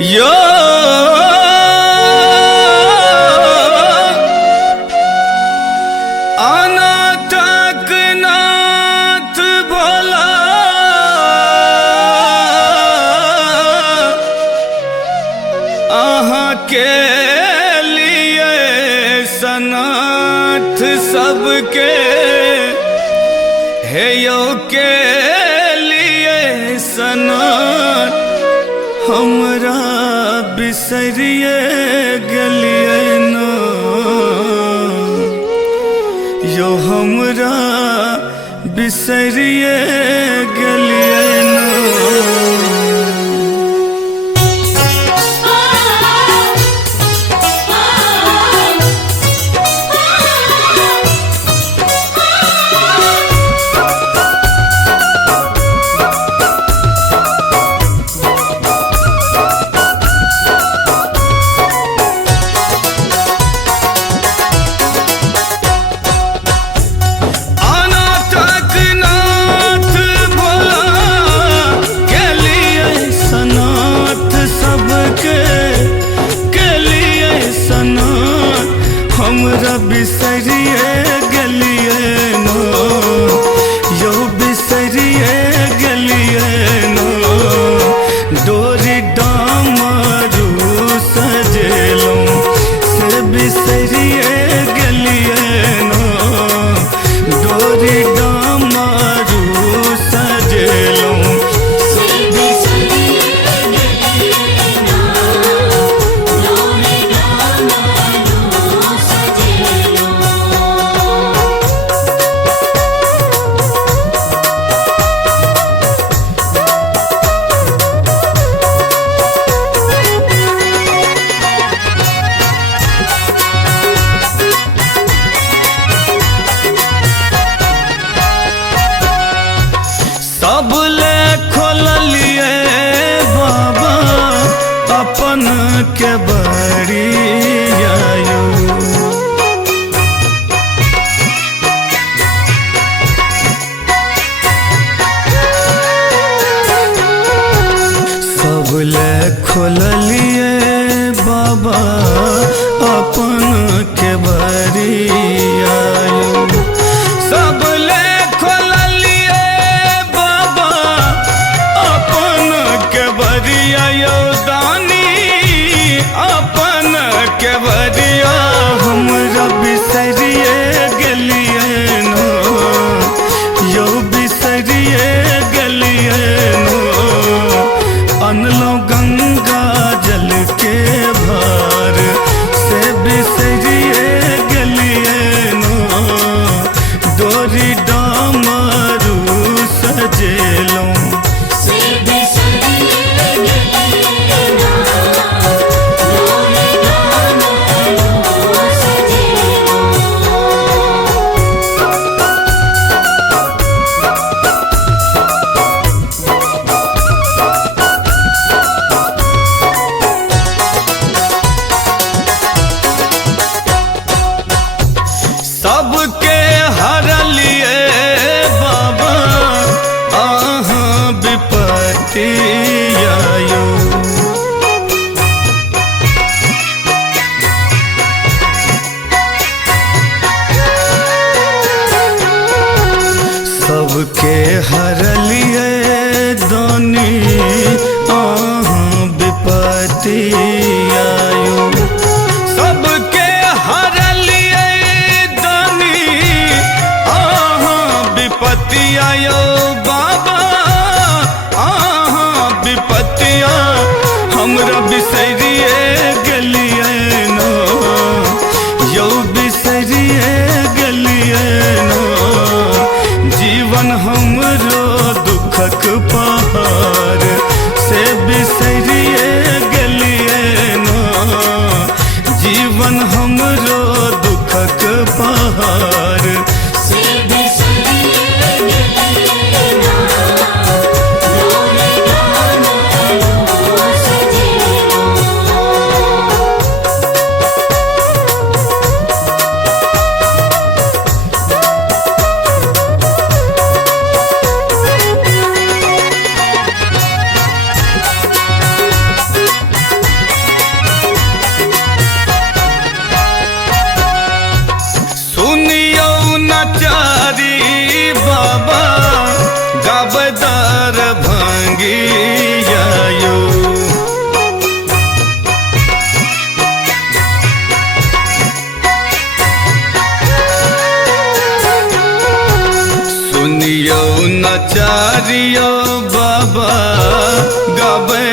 यो अनाथक नाथ भोला अहाँ के लिए सनाथ सबके हे यो के लिए सनाथ हमरा बिसरिए गलिए न यो हमरा बिसरिए गलिए न। हमरा बिसरिए गलिए नो यो बिसरिए गलिए नो डोरी डामरू सजेलो से बिसरिए गलिए नो डोरी डामरू सजेलो सबले खोलिए बाबा अपन के बड़ी आयु सबले खोलिए बाबा अपन के बड़ी आयु सबले बरिया यो दानी अपन के बरिया हमरा बिसरिए गलिए नो यो बिसरिए गलिए नो अनलो गंगा जल के भार से बिसरिए गलिए नो डोरी डामरू सजेलो सबके हरलिए बाबा अहाँ विपत्ति आयो सबके हरलिए दानी अहाँ विपत्ति आयो सबके आयो बाबा आहाँ विपत्तिया हमरा बिसरिए गलिए नो यो बिसरिए गलिए नो जीवन हमरो दुखक पहाड़ से बिसरिए गलिए गावदार भांगियायो। सुनियो नचारियो बाबा गावे